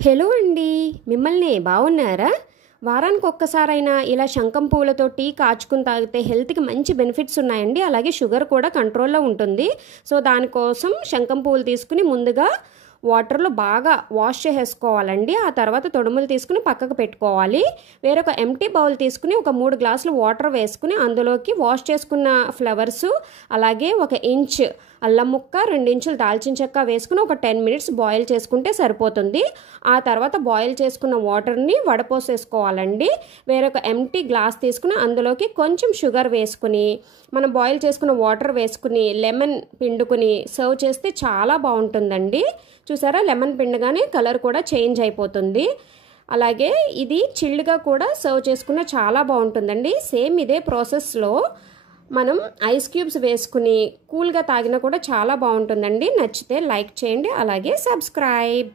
Hello అండి, మిమ్మల్ని బాగున్నారా? వారానికి ఒక్కసారైనా ఇలా శంఖం పువ్వులతో టీ కాచుకుని తాగితే హెల్త్కి మంచి బెనిఫిట్స్ ఉన్నాయండి. అలాగే షుగర్ కూడా కంట్రోల్లో ఉంటుంది. సో దానికోసం శంఖం పువ్వులు తీసుకుని ముందుగా వాటర్లో బాగా వాష్ చేసేసుకోవాలండి. ఆ తర్వాత తొడుములు తీసుకుని పక్కకు పెట్టుకోవాలి. వేరొక ఎంటీ బౌల్ తీసుకుని ఒక 3 గ్లాసులు వాటర్ వేసుకుని అందులోకి వాష్ చేసుకున్న ఫ్లవర్స్, అలాగే 1 ఇంచ్ అల్లం ముక్క, 2 ఇంచులు దాల్చిన చెక్క వేసుకుని ఒక 10 మినిట్స్ బాయిల్ చేసుకుంటే సరిపోతుంది. ఆ తర్వాత బాయిల్ చేసుకున్న వాటర్ని వడపోసేసుకోవాలండి. వేరొక ఎంటీ గ్లాస్ తీసుకుని అందులోకి కొంచెం షుగర్ వేసుకుని మనం బాయిల్ చేసుకున్న వాటర్ వేసుకుని లెమన్ పిండుకుని సర్వ్ చేస్తే చాలా బాగుంటుందండి. చూసారా, లెమన్ పిండగానే కలర్ కూడా చేంజ్ అయిపోతుంది. అలాగే ఇది చిల్డ్గా కూడా సర్వ్ చేసుకున్న చాలా బాగుంటుందండి. సేమ్ ఇదే ప్రాసెస్లో మనం ఐస్ క్యూబ్స్ వేసుకుని కూల్గా తాగినా కూడా చాలా బాగుంటుందండి. నచ్చితే లైక్ చేయండి, అలాగే సబ్స్క్రైబ్.